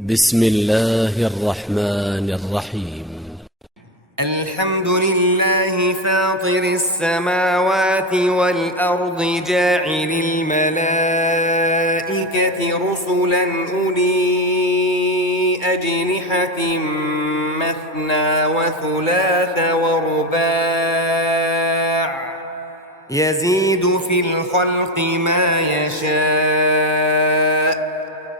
بسم الله الرحمن الرحيم. الحمد لله فاطر السماوات والأرض جاعل الملائكة رسلا أولي أجنحة مثنى وثلاث ورباع يزيد في الخلق ما يشاء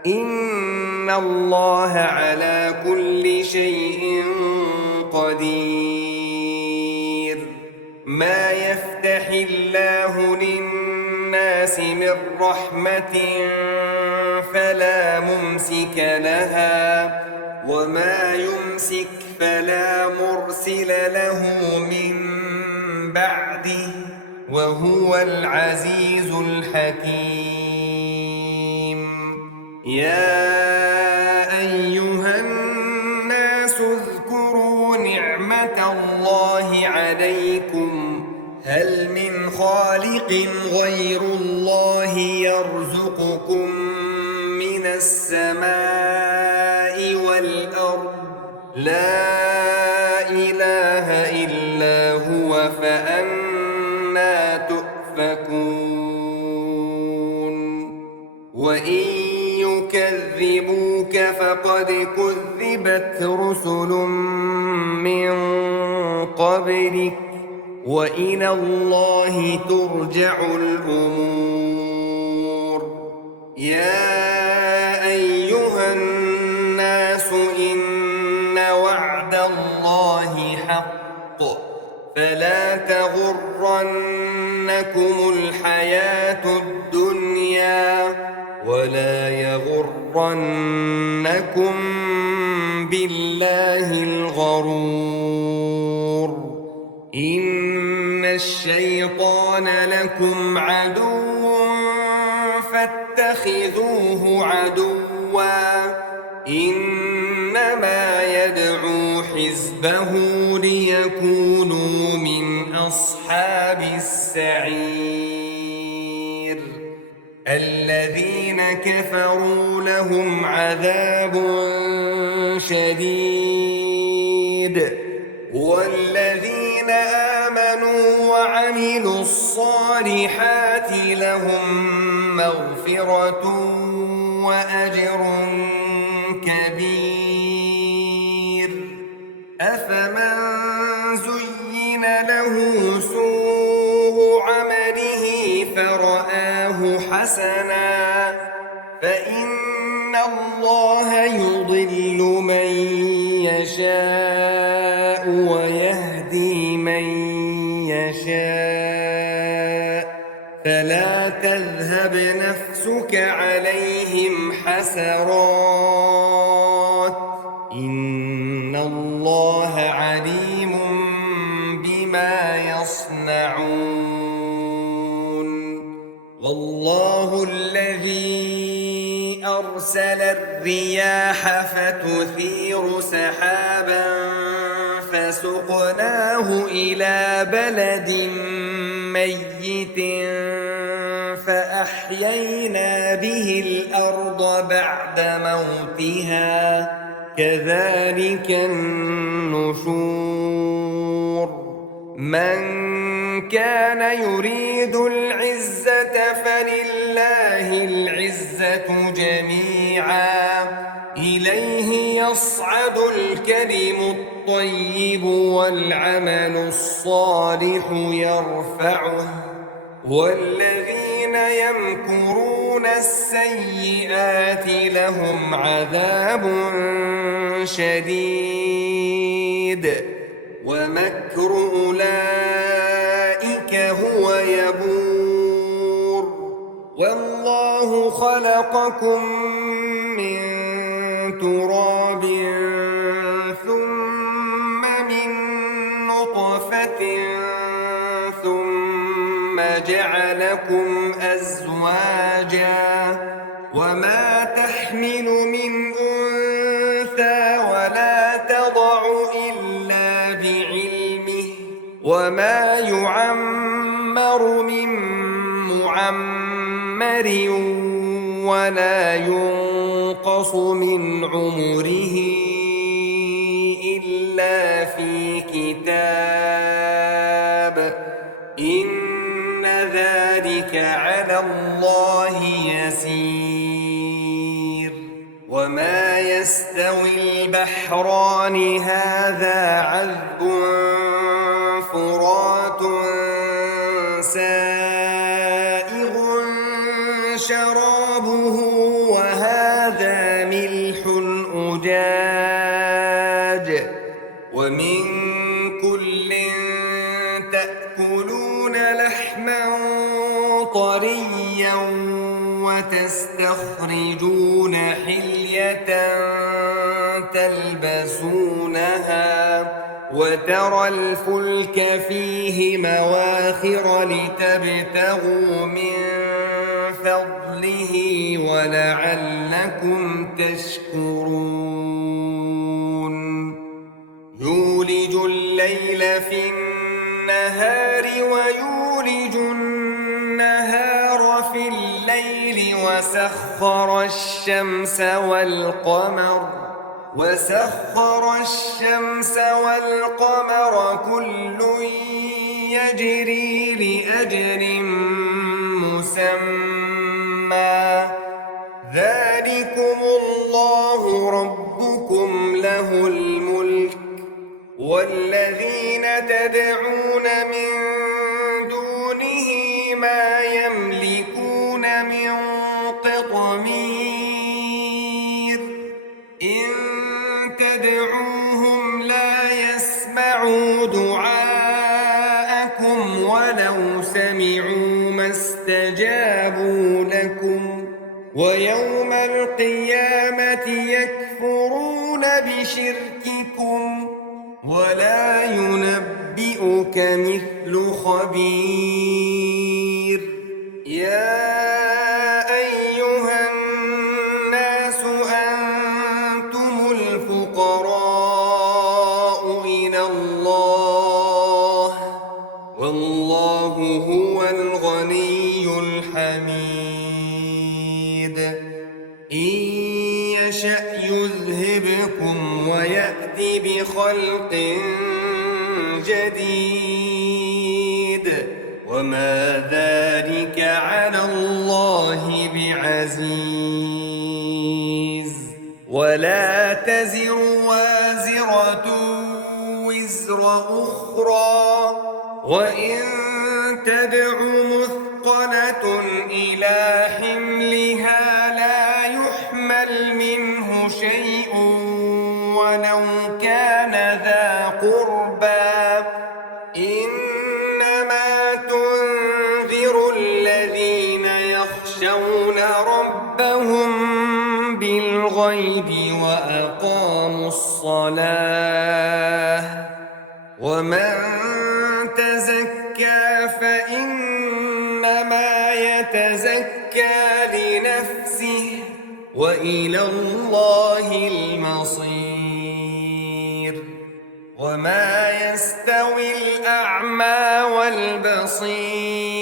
إن الله على كل شيء قدير. ما يفتح الله للناس من رحمة فلا ممسك لها وما يمسك فلا مرسل له من بعده وهو العزيز الحكيم. يا أيها الناس اذكروا نعمة الله عليكم هل من خالق غير الله يرزقكم من السماء والأرض لا إله إلا هو فأنى تؤفكون. وإن يكذبوك فقد كذبت رسل من قبلك وإلى الله ترجع الأمور. يا أيها الناس إن وعد الله حق فلا تغرنكم الحياة الدنيا ولا يغرنكم بالله الغرور. إن الشيطان لكم عدو فاتخذوه عدوا إنما يدعو حزبه ليكونوا من أصحاب السعير. الذين كفروا لهم عذاب شديد والذين آمنوا وعملوا الصالحات لهم مغفرة وأجر كبير. أفمن زين له سوء عمله فرآه حسنا فإن الله يضل من يشاء ويهدي من يشاء فلا تذهب نفسك عليهم حسرات إن الله عليم بما يصنعون. والله الذي أرسل الرياح فتثير سحابا فسقناه إلى بلد ميت فأحيينا به الأرض بعد موتها كذلك النشور. من كان يريد العزة فلله العزة جميعا إليه يصعد الكلم الطيب والعمل الصالح يرفعه والذين يمكرون السيئات لهم عذاب شديد ومكر أولئك هو يبور. والله خلقكم من تراب ثم من نطفة ثم جعلكم أزواجا وما تحمل من أنثى ولا تضع إلا بعلمه وما يعمر من معمر ولا ينقص ينقص من عمره إلا في كتاب إن ذلك على الله يسير وما يستوي البحران هذا عذب فرات سائغ شرابه وهذا ملح أجاج ومن كل تأكلون لحما طريا وتستخرجون حلية تلبسونها وترى الفلك فيه مواخر لتبتغوا من فضله ولعلكم تشكرون يولج الليل في النهار ويولج النهار في الليل وسخر الشمس والقمر كل يجري لأجل مسمى ذلكم الله ربكم له الملك والذين تدعون من دونه ما يملكون من قطمير إن تدعوهم لا يسمعوا دعاءكم ولو سمعوا ما استجابوا لكم ويوم القيامة يكفرون بشرككم ولا ينبئك مثل خبير يا أيها الناس أنتم الفقراء إلى الله والله هو الغني الحميد إن يشأ يذهبكم ويأتي بخلق جديد وما ذلك على الله بعزيز ولا تزر وازرة وزر أخرى وإن تدع مثقلة إلى حملها لا يحمل منه شيء ولو كان ذا قربى إنما تنذر الذين يخشون ربهم بالغيب وأقاموا الصلاة ومن تزكى فإنما يتزكى لنفسه وإلى الله المصير وما يستوي الأعمى والبصير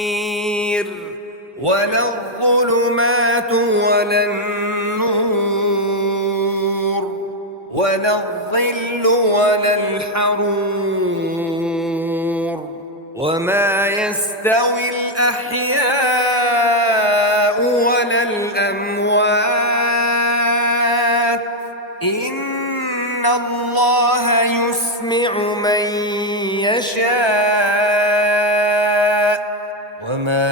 ولا الظلمات ولا النور ولا الظل ولا الحرور وما يستوي الأحياء ولا الأموات إن الله يسمع من يشاء وما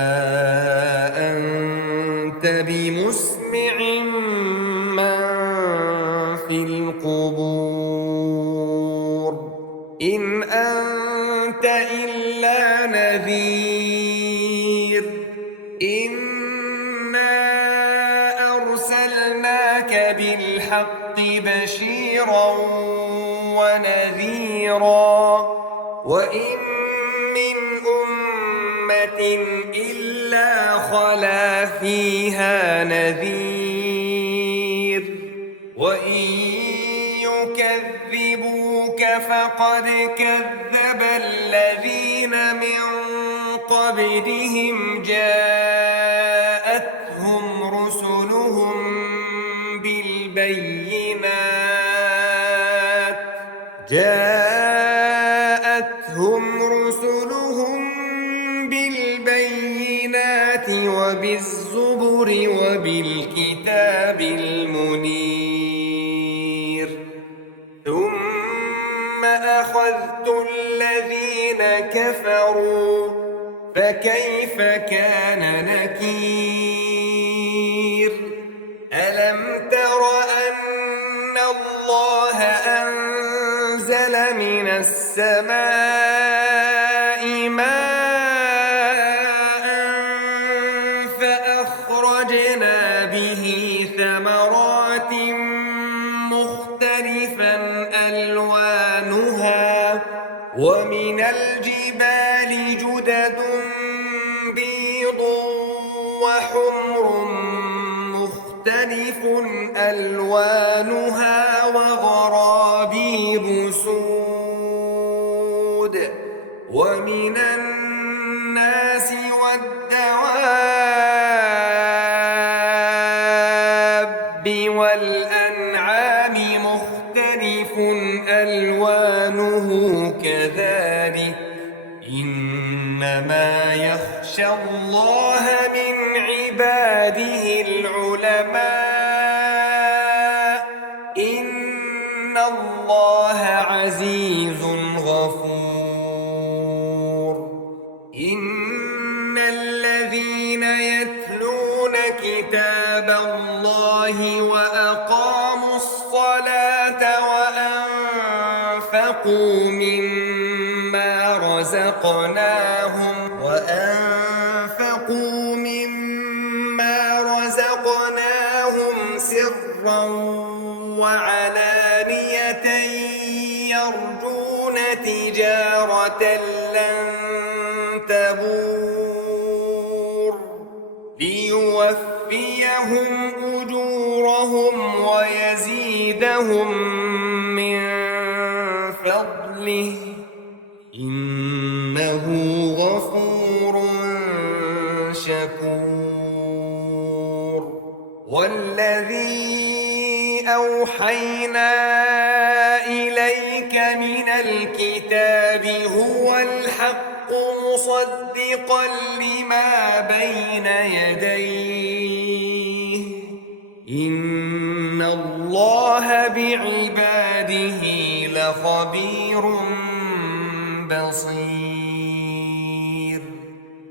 أنت بمسمع من في القبور إن أنت إلا نذير إنا أرسلناك بالحق بشيرا ونذيرا وإن من أمة إلا خلا فيها نذير وإن يكذبوك فقد كذب الذين من قبلهم جاءتهم رسلهم بالبينات جاءتهم رسلهم بالبينات وبالزبر وبالكتاب المنير ثم أخذت الذين كفروا فكيف كان نكير ألم تر أن الله أنزل من السماء ماء فأخرجنا به ثمرات مختلفا ألوانها ومن الجبال جدد بيض وحمر مختلف ألوانها وغرابيب سود ومن الناس والدواب والأنعام مختلف ألوانه كذلك إنما يخشى الله من عباده العلماء إن الله عزيز غفور إن الذين يتلون كتاب الله وأقاموا الصلاة وأنفقوا مما رزقناهم سرا وعلانية يرجون تجارة لن تبور ليوفيهم أجورهم ويزيدهم من فضله إنه غفور شكور والذي أوحينا إليك من الكتاب هو الحق مصدقا لما بين يديه إن الله بعباده لخبير بصير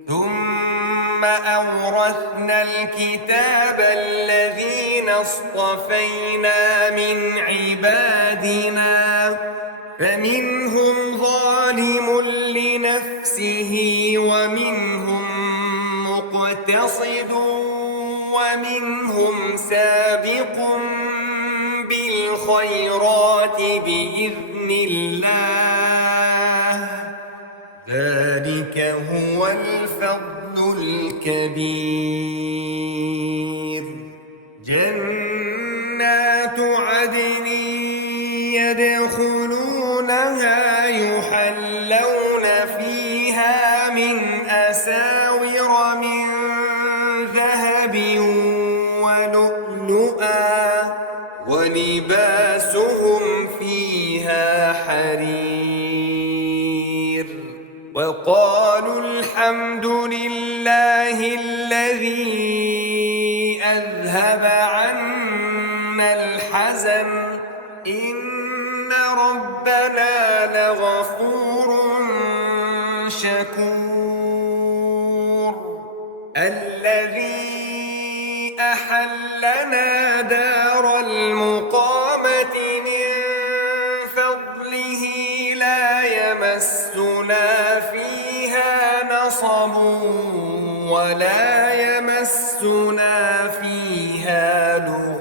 ثم أورثنا الكتاب الذين اصطفينا من عبادنا فمنهم ظالم لنفسه ومنهم مقتصد ومنهم سابق بالخيرات بإذن الله ذلك هو الفضل الكبير جنات عدن يدخلونها يحلون فيها من أساور من ذهب ولؤلؤا ولباسهم فيها حرير وقالوا الحمد لله الذي أذهب عنا الحزن إن ربنا لغفور شكور الذي أحلنا دار المقامة من فضله لا يمسنا فيها نصب ولا يمسنا فيها لغوب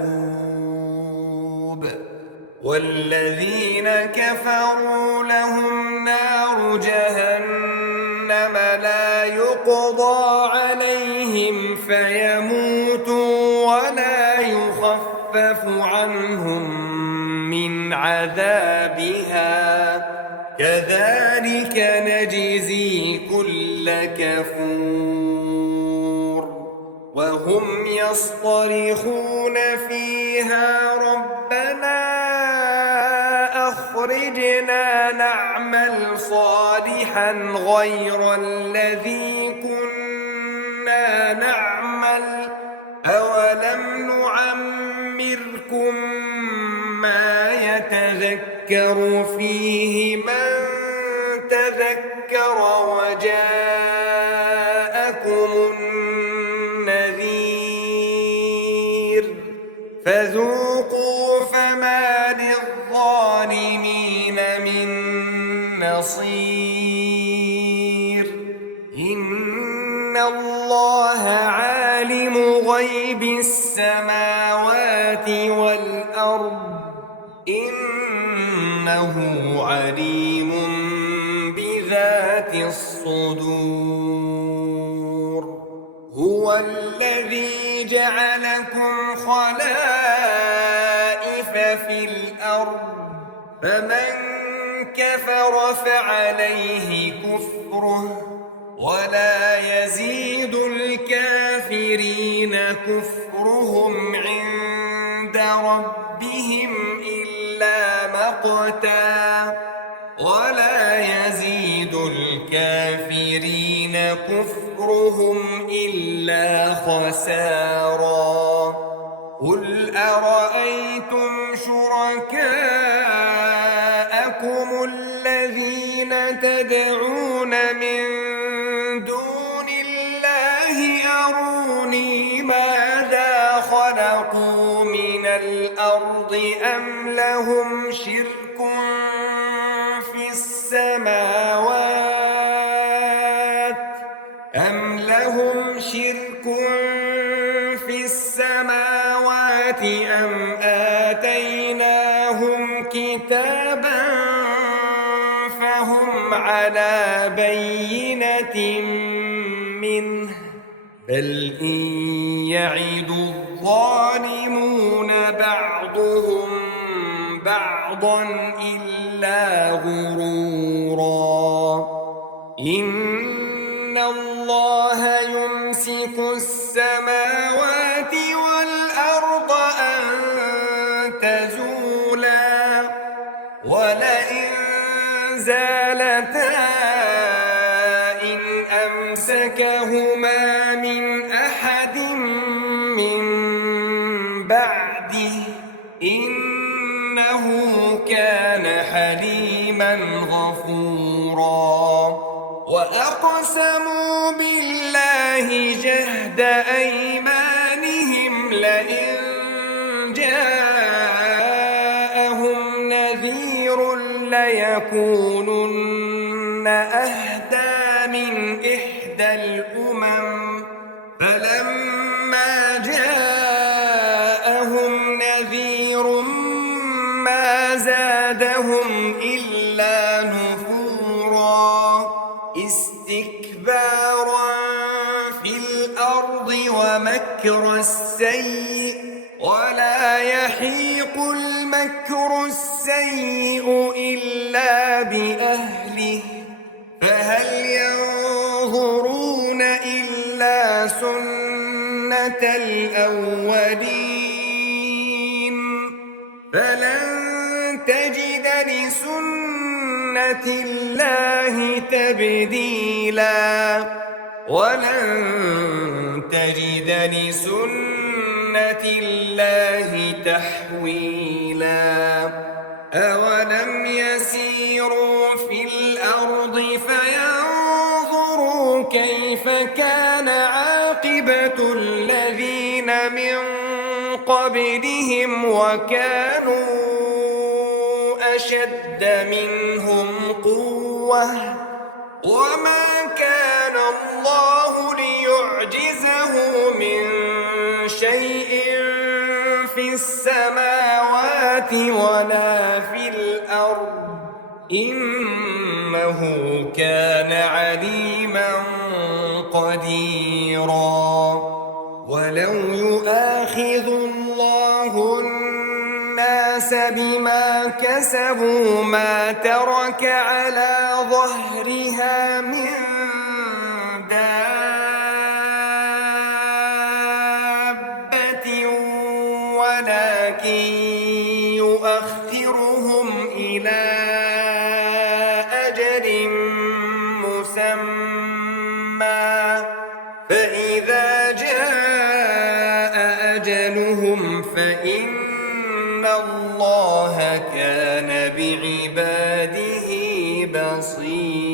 والذين كفروا لهم نار جهنم لا يقضى عليهم فيموتوا ولا يخفف عنهم من عذابها كذلك نجزي كل كفور وهم يصطرخون فيها ربنا أخرجنا أخرجنا نعمل صالحا غير الذي كنا نعمل أولم نعمركم ما يتذكر فيه من تذكر وجاءكم النذير فذوقوا فما للظالمين من نصير إن الله عالم غيب السماوات والأرض إنه عليم بذات الصدور هو الذي جعلكم خلائف في الأرض فمن كفر فعليه كفره ولا يزيد الكافرين كفرهم عند ربهم إلا مقتا ولا يزيد الكافرين كفرهم إلا خسارا قل أرأيتم شركاءكم الذين تدعون من دون الله أروني ماذا خلقوا من الأرض أم لهم شرك في السماوات أم آتيناهم كتابا فهم على بينة منه بل إن يعد الظالمون بعضهم بعضا إلا غرورا إن الله يمسك السماوات والأرض أن تزولا ولئن زالتا إن أمسكهما من أحد من بعده إنه كان حليما غفورا وأقسموا بالله جهد أيمانهم لئن جاءهم نذير ليكونن أهدى من إحدى الأمم فلما جاءهم نذير ما زادهم إلا نفورا استكبارا في الأرض ومكر السيء ولا يحيق المكر السيء إلا بأهله فهل ينظرون إلا سنة الأولين فلن تجد لسنة الله تبديلا ولن تجد لسنة الله تحويلا أولم يسيروا في الأرض فينظروا كيف كان عاقبة الذين من قبلهم وكانوا أشد منهم قوة وما كان الله ليعجزه من شيء في السماوات ولا في الأرض إنه كان عليما قديرا ولو يؤاخذ الله الناس بما كسبوا ما ترك على ظهرها من دابة ولكن يؤخرهم إلى مسمى فإذا جاء أجلهم فإن الله كان بعباده بصيرا.